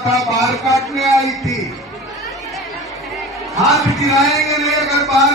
था, बाल काटने आई थी। हाथ गिराएंगे नहीं, अगर बाल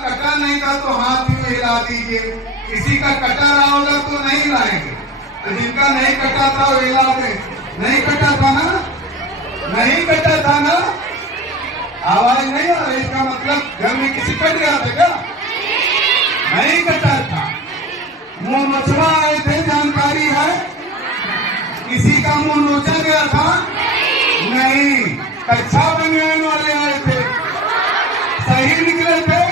कटा नहीं था तो हाथ ही हिला दीजिए। किसी का कटा रहा होगा तो नहीं हिलाएंगे, तो जिनका नहीं कटा था वो हिला दे। नहीं कटा था ना, नहीं कटा था ना, आवाज नहीं आ रही, इसका मतलब घर में किसी कट गया था क्या? नहीं कटा था। मुंह मछुआ आए थे, जानकारी है? किसी का मुंह नोचा गया था? नहीं। कच्छा बनियान वाले आए थे, सही निकले थे?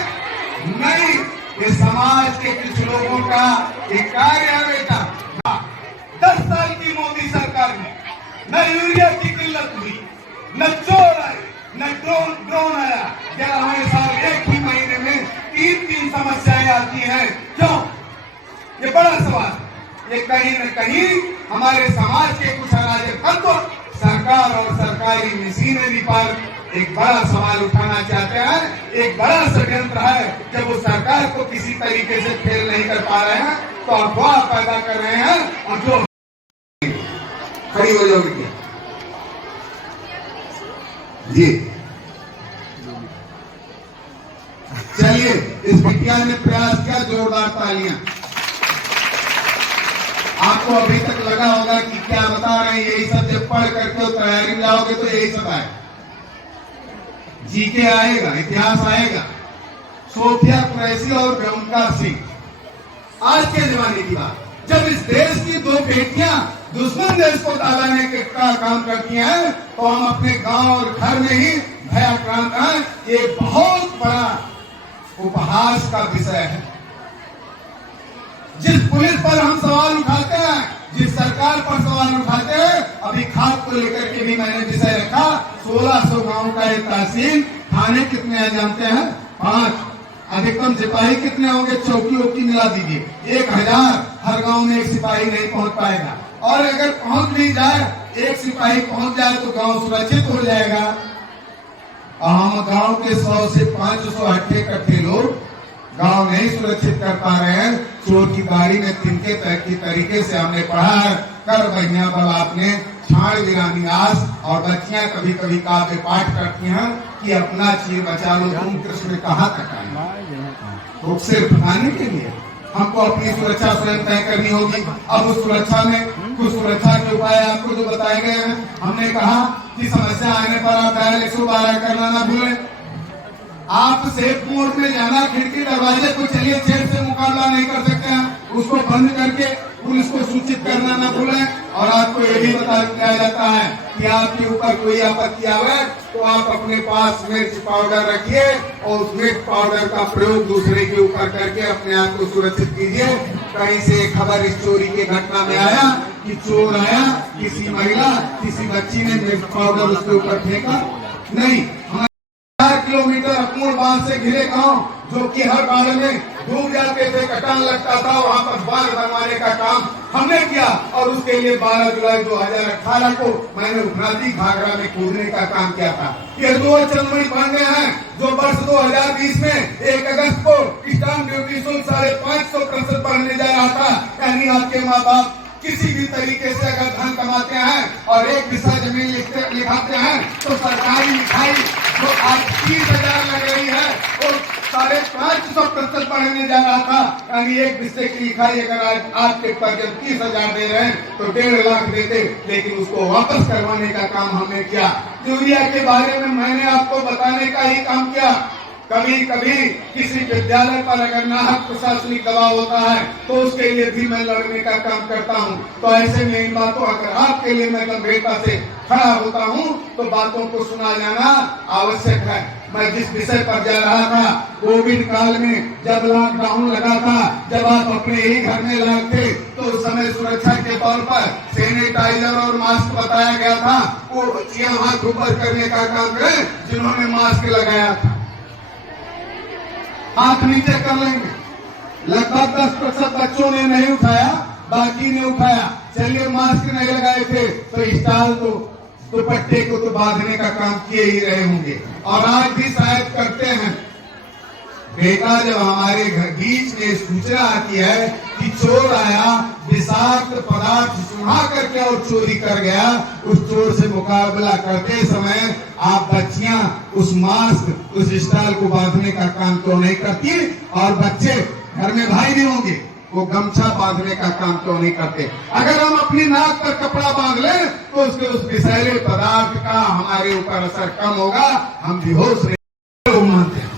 नहीं। ये समाज के कुछ लोगों का एक कार्य है बेटा। 10 साल की मोदी सरकार में न यूरिया की किल्लत हुई, न चोर आए, न ड्रोन आया। क्या हमेशा एक ही महीने में 3 समस्याएं आती हैं? क्यों? ये बड़ा सवाल। ये कहीं न कहीं हमारे समाज के कुछ अराजक तत्व सरकार और सरकारी मशीनरी पर एक बड़ा सवाल उठाना चाहते हैं। एक बड़ा षड्यंत्र है। जब वो सरकार को किसी तरीके से फेल नहीं कर पा रहे हैं तो अफवाह पैदा कर रहे हैं। और जो खड़ी हो जाओगी जी, चलिए इस बिटिया ने प्रयास किया, जोरदार तालियां। आपको अभी तक लगा होगा कि क्या बता रहे हैं, यही सब जब पढ़ करके तैयारी में जाओगे तो यही सब आए, जीके आएगा, इतिहास आएगा। सोफिया कुरैशी और ब्रह्मकार सिंह आज के जमाने की बात, जब इस देश की 2 बेटियां दुश्मन देश को दबाने का काम करती हैं तो हम अपने गांव और घर में ही भयाक्रांत हैं। ये बहुत बड़ा उपहास का विषय है। जिस पुलिस पर हम सवाल उठाते हैं, जिस सरकार पर सवाल उठाते हैं, अभी खाद को लेकर के भी मैंने विषय रखा। 1600 गांव का एक तहसील, थाने कितने हैं जानते हैं? 5। अधिकतम सिपाही कितने होंगे? चौकी वोकी मिला दीजिए 1000। हर गांव में एक सिपाही नहीं पहुंच पाएगा, और अगर पहुंच भी जाए, एक सिपाही पहुंच जाए तो गांव सुरक्षित हो जाएगा। हम गांव के 100 से 500 हट्टे कट्टे लोग गांव नहीं सुरक्षित कर पा रहे हैं। चोर की गाड़ी में तिनके की तरीके से हमने पढ़ा है, कर बहिया बल आपने छाड़ गिरानी आस। और बच्चियां कभी कभी काव्य पाठ करती हैं कि अपना चीर बचा लो तुम कृष्ण कहाँ तक आए। तो सिर्फ खाने के लिए हमको अपनी सुरक्षा स्वयं तय करनी होगी। अब उस सुरक्षा में कुछ सुरक्षा के उपाय आपको जो बताए गए हैं, हमने कहा कि समस्या आने पर आप डायल 112 करना ना भूलें। आप सेफ मोड में जाना, खिड़की दरवाजे को चलिए, चेर से मुकाबला नहीं कर सकते हैं, उसको बंद करके पुलिस को सूचित करना न भूलें। और आपको ये भी बताया जाता है कि आपके ऊपर कोई आपत्ति आवे तो आप अपने पास मिर्च पाउडर रखिए और उस मिर्च पाउडर का प्रयोग दूसरे के ऊपर करके अपने आप को सुरक्षित कीजिए। कहीं से खबर इस चोरी की घटना में आया कि चोर आया, किसी महिला, किसी बच्ची ने मिर्च पाउडर उसके ऊपर फेंका नहीं। 4 किलोमीटर अपूर्ण बांध से घिरे गांव, जो कि हर बार में डूब जाते थे, कटान लगता था, वहां पर बांध बनवाने का काम हमने किया। और उसके लिए 12 जुलाई 2018 को मैंने उखराती घाघरा में कूदने का काम किया था। ये 2 चंद्रमणि पांडे हैं जो वर्ष 2020 में 1 अगस्त को स्टाम्प ड्यूटी शुल्क 550% बढ़ने जा रहा था। यानी आपके माँ बाप किसी भी तरीके से अगर धन कमाते हैं और 1 बिस्सा जमीन लिखाते हैं तो सरकारी लिखाई जो आज 30,000 लग रही है वो 550% बढ़ने जा रहा था। यानी 1 बिस्से की लिखाई अगर आज के पर्यंत 30,000 दे रहे हैं तो 1.5 लाख देते, लेकिन उसको वापस करवाने का काम हमने किया। यूरिया के बारे में मैंने आपको बताने का ही काम किया। कभी कभी किसी विद्यालय पर अगर नाहक प्रशासनिक दबाव होता है तो उसके लिए भी मैं लड़ने का काम करता हूं। तो ऐसे में इन बातों, अगर आपके लिए मैं गंभीरता से खड़ा होता हूं तो बातों को सुना जाना आवश्यक है। मैं जिस विषय पर जा रहा था, कोविड काल में जब लॉकडाउन लगा था, जब आप अपने ही घर में लगे थे, तो उस समय सुरक्षा के तौर पर सैनिटाइजर और मास्क बताया गया था। वो बच्चियां हाथ ऊपर करने का काम करें जिन्होंने मास्क लगाया था, हाथ नीचे कर लेंगे। लगभग 10% बच्चों ने नहीं उठाया, बाकी ने उठाया। चलिए मास्क नहीं लगाए थे तो स्टाल तो दुपट्टे को तो बांधने का काम किए ही रहे होंगे, और आज भी शायद करते हैं। बेटा जब हमारे घर बीच में सूचना आती है कि चोर आया, विषाक्त पदार्थ सुना करके करके और चोरी कर गया, उस चोर से मुकाबला करते समय आप बच्चियां उस मास्क, उस स्टाइल को बांधने का काम क्यों नहीं करती? और बच्चे घर में भाई भी होंगे, वो गमछा बांधने का काम क्यों नहीं करते? अगर हम अपनी नाक पर कपड़ा बांध लें तो उसके उस विषैले पदार्थ का हमारे ऊपर असर कम होगा, हम बेहोश नहीं मानते हैं।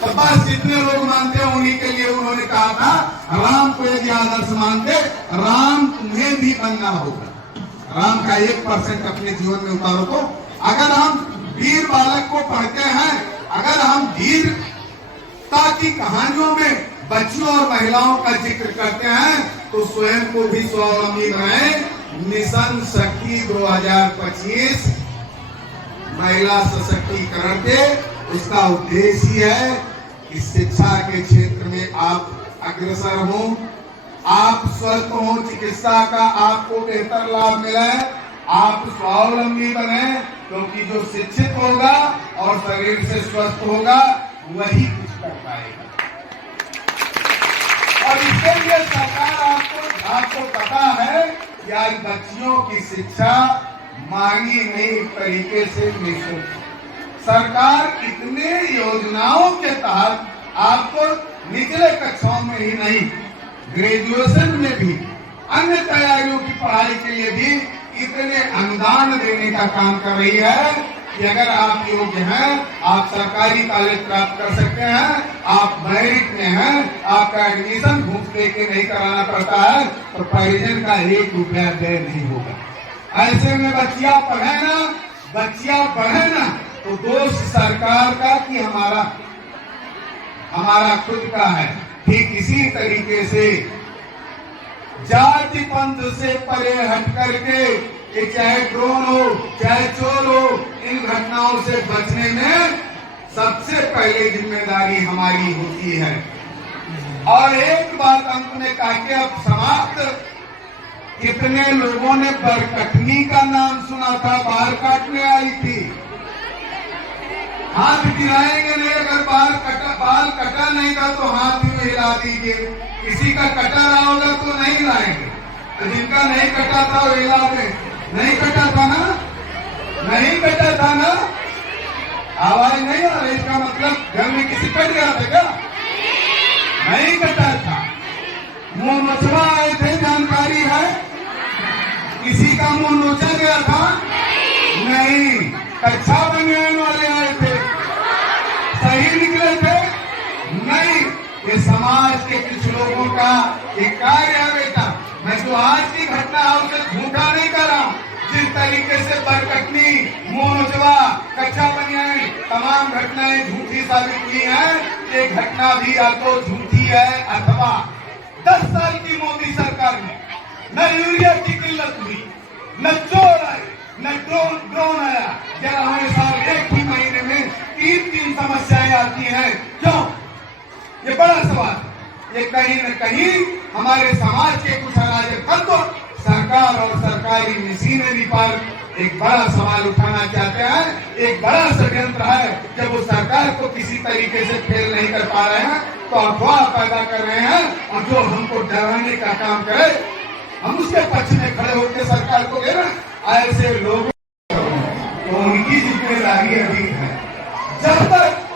तो बस जितने लोग मानते हैं उन्हीं के लिए उन्होंने कहा था, राम को यदि आदर्श मानते, राम तुम्हें भी बनना होगा। राम का 1% अपने जीवन में उतारो। तो अगर हम वीर बालक को पढ़ते हैं, अगर हम वीरता की कहानियों में बच्चों और महिलाओं का जिक्र करते हैं तो स्वयं को भी स्वावलंबी बनाए। मिशन शक्ति 2025 महिला सशक्तिकरण के उसका उद्देश्य है कि शिक्षा के क्षेत्र में आप अग्रसर हो, आप स्वस्थ हो, चिकित्सा का आपको बेहतर लाभ मिले, आप स्वावलंबी बने, क्योंकि जो शिक्षित होगा और शरीर से स्वस्थ होगा वही कुछ कर पाएगा। और इसके लिए सरकार आपको पता है कि आज बच्चियों की शिक्षा मांगी नई तरीके से निःशुल्क। सरकार इतने योजनाओं के तहत आपको निचले कक्षाओं में ही नहीं, ग्रेजुएशन में भी, अन्य तैयारियों की पढ़ाई के लिए भी इतने अनुदान देने का काम कर रही है कि अगर आप योग्य हैं, आप सरकारी कॉलेज प्राप्त कर सकते हैं, आप मेरिट में हैं, आपका एडमिशन घूस लेके नहीं कराना पड़ता है, तो परिजन का 1 रुपया व्यय नहीं होगा। ऐसे में बच्चियां बढ़े ना, तो दोष सरकार का कि हमारा खुद का है। ठीक इसी तरीके से जाति पंथ से परे हट करके, कि चाहे ड्रोन हो, चाहे चोर हो, इन घटनाओं से बचने में सबसे पहले जिम्मेदारी हमारी होती है। और एक बात अंत में कहा कि अब समाप्त। कितने लोगों ने बरकटनी का नाम सुना था? बाल काटने आई थी, हाथ गिराएंगे नहीं। अगर बाल कटा नहीं था तो हाथ भी हिला दीजिए। किसी का कटा रहा होगा तो नहीं हिलाएंगे, तो जिनका नहीं कटा था वो हिला दे। नहीं कटा था ना, नहीं कटा था ना, आवाज नहीं आ रही, इसका मतलब घर में किसी कट गया था क्या? नहीं कटा था, मुंह नोचवा आए थे, जानकारी है? किसी का मुंह नोचा गया था? नहीं। कच्छा बनवाने वाले आए थे, सही निकले थे? नहीं। ये समाज के कुछ लोगों का एक कार्य है बेटा। मैं जो आज की घटना है उसे झूठा नहीं कर रहा। जिस तरीके से बरकटनी, मुंह नोचवा, कच्चा बनियान, तमाम घटनाएं झूठी साबित हुई हैं, ये घटना भी या तो झूठी है अथवा 10 साल की मोदी सरकार में न यूरिया की किल्लत हुई, न चोर आए, न ड्रोन आया। क्या हमारे साथ एक ही महीने में 3 समस्याएं आती हैं? क्यों? ये बड़ा सवाल। ये कहीं न कहीं हमारे समाज के कुछ अराजक तत्व सरकार और सरकारी मशीनरी पर एक बड़ा सवाल उठाना चाहते हैं। एक बड़ा षड्यंत्र है। जब वो सरकार को किसी तरीके से फेल नहीं कर पा रहे हैं तो अफवाह पैदा कर रहे हैं, और जो हमको डराने का काम करे हम उसके पक्ष में खड़े होकर सरकार को दे रहे हैं। ऐसे लोगों तो उनकी जिम्मेदारी अधिक है। जब तक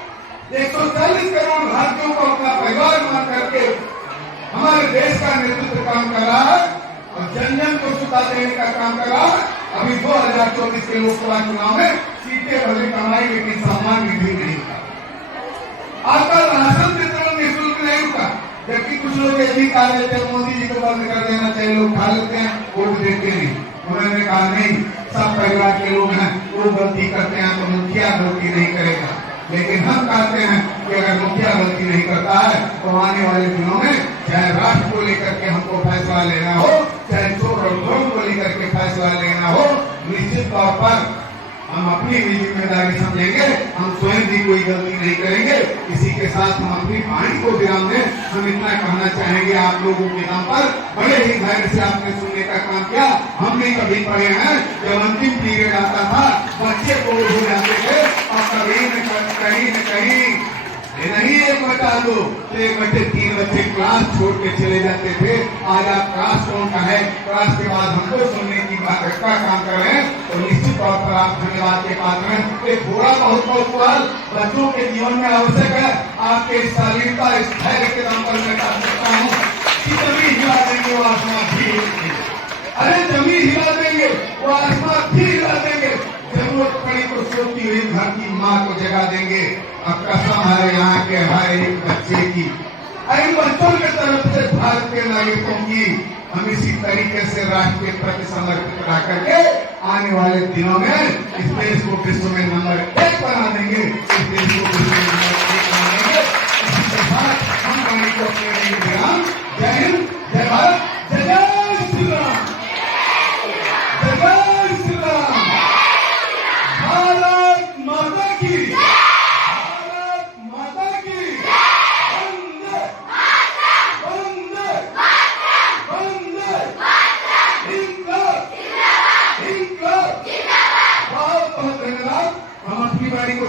140 करोड़ भारतीयों को अपना परिवार मान करके हमारे देश का नेतृत्व काम कर रहा है और जन जन को सुविधा देने का काम कर रहा है। अभी 2024 के लोकसभा चुनाव में सीटें भले कमाई, लेकिन सम्मान निधि नहीं था। आजकल राशन वितरण निःशुल्क नहीं हुआ, जबकि कुछ लोग ये भी कहा लेते हैं मोदी जी को बंद कर देना चाहिए, लोग खा लेते हैं, वोट देते नहीं। उन्होंने कहा नहीं, सब परिवार के लोग हैं, वो गलती करते हैं तो मुखिया गलती नहीं करेगा। लेकिन हम कहते हैं कि अगर मुखिया गलती नहीं करता है तो आने वाले दिनों में चाहे राष्ट्र को लेकर के हमको फैसला लेना हो, चाहे चोर और ड्रोन को लेकर के फैसला लेना हो, निश्चित तौर पर हम अपनी भी जिम्मेदारी समझेंगे। हम स्वयं भी कोई गलती नहीं करेंगे। इसी के साथ हम अपनी वाणी को विराम दें। हम इतना कहना चाहेंगे आप लोगों के नाम पर, बड़े ही धैर्य से आपने सुनने का काम किया। हम भी कभी पढ़े हैं, जब अंतिम पीरियड आता था बच्चे बोर हो जाते थे और कहीं न कहीं ये नहीं 1/2 तो 1/3 बच्चे क्लास छोड़ के चले जाते थे। आज आप क्लास कौन का है, क्लास के बाद हमको सुनने की बात का काम कर रहे हैं, तो निश्चित तौर पर आप धन्यवाद के पात्र हैं। एक थोड़ा बहुत कौतूहल बच्चों के जीवन में आवश्यक है। आपके शालीनता, इस धैर्य के दम पर मैं कह सकता हूँ कि जमीन हिला देंगे वो आसमान भी हिला देंगे। अरे जमीन हिला देंगे वो आसमान भी हिला देंगे। जरूरत पड़ी तो सोती हुई घर की माँ को जगा देंगे। अब कसम है यहाँ के हर एक बच्चे की, इन बच्चों की तरफ से भारत के नागरिकों की हम इसी तरीके से राष्ट्र के प्रति समर्पित रह करके आने वाले दिनों में इस देश को विश्व में नंबर 1 बना देंगे। इस देश को विश्व में नंबर 1 बना देंगे। इसी के साथ हम वाणी को अपने विराम। जय हिंद, जय भारत, जय जय श्री राम, जय जय श्री राम। भारत माता की, भारत माता की, वंदे वंदे वंदे, इंकलाब इंकलाब। बहुत बहुत धन्यवाद। हम अपनी वाणी को